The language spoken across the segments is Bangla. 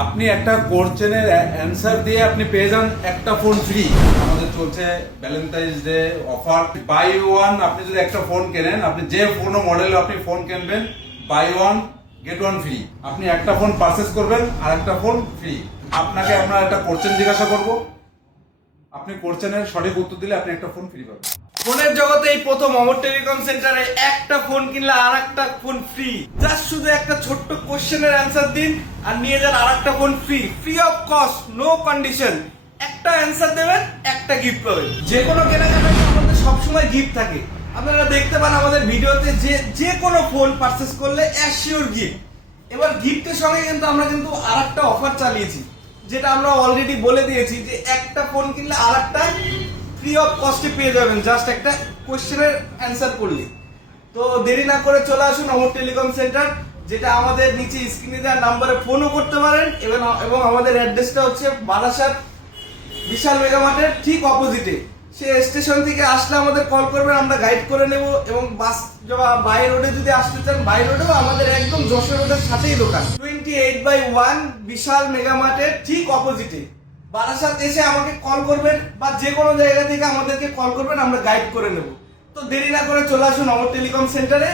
আপনি একটা কোশ্চেনের অ্যান্সার দিয়ে আপনি পেয়ে যান একটা ফোন ফ্রি। আমাদের চলছে Valentine's day offer, buy one. আপনি যদি একটা ফোন কেনেন, আপনি যে কোনো মডেলে আপনি ফোন কিনবেন, buy one get one free. আপনি একটা ফোন পারচেস করবেন আর একটা ফোন ফ্রি। আপনাকে আমরা একটা কোশ্চেন জিজ্ঞাসা করব, আপনি কোশ্চেনের সঠিক উত্তর দিলে আপনি একটা ফোন ফ্রি পাবেন। ফোনের জগতে এই প্রথম অমর টেলিকম সেন্টারে একটা ফোন কিনলে আর একটা ফোন ফ্রি। জাস্ট শুধু একটা ছোট্ট কোশ্চেনের অ্যান্সার দিন আর নিয়ে যান আর একটা phone free, free of cost, no condition. একটা অ্যান্সার দেবেন, একটা গিফট পাবেন। যে কোনো কেনাকাটায় আমাদের সবসময় গিফট থাকে। আপনারা দেখতে পান আমাদের ভিডিওতে যে কোনো ফোন পারচেস করলে অ্যাসিওর গিফট। এবার গিফটের সঙ্গে কিন্তু আমরা আর একটা অফার চালিয়েছি, যেটা আমরা অলরেডি বলে দিয়েছি যে একটা ফোন কিনলে আর একটা ফ্রি অফ কস্টে পেয়ে যাবেন, জাস্ট একটা কোশ্চেনের অ্যান্সার করলে। তো দেরি না করে চলে আসুন অমর টেলিকম সেন্টার, যেটা আমাদের নিচে স্ক্রিনে দেওয়া নাম্বারে ফোনও করতে পারেন, এবং আমাদের অ্যাড্রেসটা হচ্ছে বারাসাত বিশাল মেগামার্টের ঠিক অপোজিটে। সে স্টেশন থেকে আসলে আমাদের কল করবেন, আমরা গাইড করে নেব। এবং বাস বাই রোডে যদি আসতে চান, বাই রোডেও আমাদের একদম যশোর রোডের সাথেই দোকান, 28/1 বিশাল মেগামার্টের ঠিক অপোজিটে। বারাসাত এসে আমাকে কল করবেন বা যে কোনো জায়গা থেকে আমাদেরকে কল করবেন, আমরা গাইড করে নেব। তো দেরি না করে চলে আসুন অমর টেলিকম সেন্টারে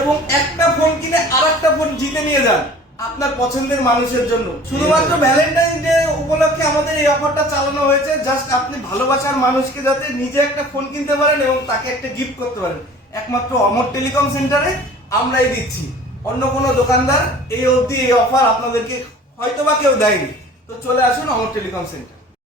এবং একটা ফোন কিনে আর একটা ফোন জিতে নিয়ে যান আপনার পছন্দের মানুষের জন্য। শুধুমাত্র ভ্যালেন্টাইন ডে উপলক্ষে আমাদের এই অফারটা চালানো হয়েছে। জাস্ট আপনি ভালোবাসার মানুষকে যাতে নিজে একটা ফোন কিনতে পারেন এবং তাকে একটা গিফট করতে পারেন, একমাত্র অমর টেলিকম সেন্টারে আমরাই দিচ্ছি। অন্য কোনো দোকানদার এই অবধি এই অফার আপনাদেরকে হয়তোবা কেউ দেয়নি। তো চলে আসুন অমর টেলিকম সেন্টার।